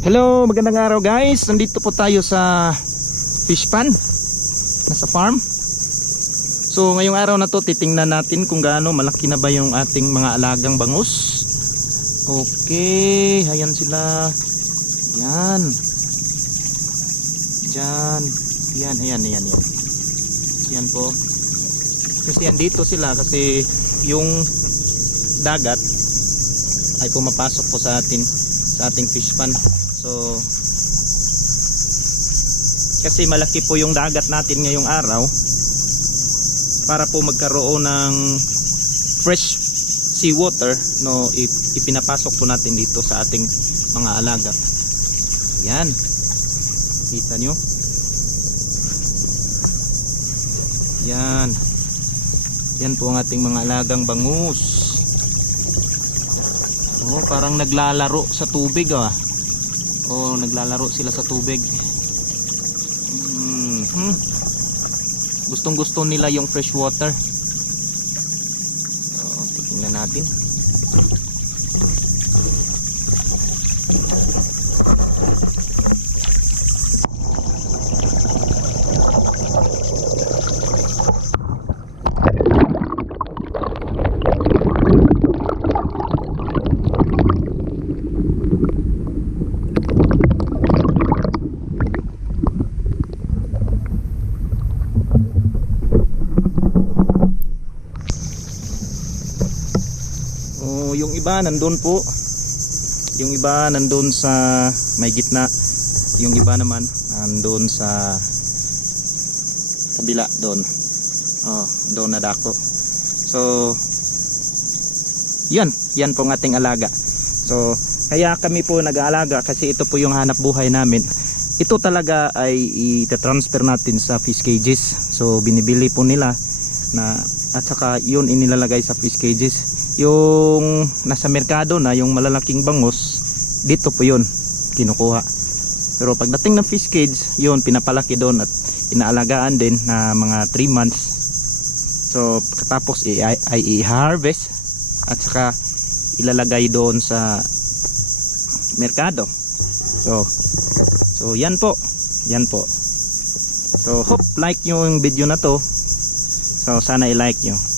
Hello, magandang araw guys. Nandito po tayo sa fish pond, nasa farm. So ngayong araw na to titingnan natin kung gaano malaki na ba yung ating mga alagang bangus. Okay, ayan sila. Yan. Diyan. Yan. Yan po. Kasi andito sila kasi yung dagat ay pumapasok po sa ating fish pond. So kasi malaki po yung dagat natin ngayong araw, para po magkaroon ng fresh seawater, no, ipinapasok po natin dito sa ating mga alaga. Yan, kita nyo, yan po ang ating mga alagang bangus. Oh, parang naglalaro sa tubig ah. Oh, naglalaro sila sa tubig. Gustong-gusto nila yung fresh water. So, tingnan natin. Yung iba nandun po, yung iba nandun sa may gitna, yung iba naman nandun sa kabila doon. Doon na dako. So yan pong ating alaga. So kaya kami po nag-aalaga kasi ito po yung hanap buhay namin. Ito talaga ay i-transfer natin sa fish cages. So binibili po nila na, at saka yun inilalagay sa fish cages. Yung nasa merkado na yung malalaking bangus, dito po yun kinukuha. Pero pagdating ng fish cage, yun pinapalaki doon at inaalagaan din na mga 3 months. So katapos ay i-harvest at saka ilalagay doon sa merkado. So yan po. So hope like nyo yung video na to. So sana i-like nyo.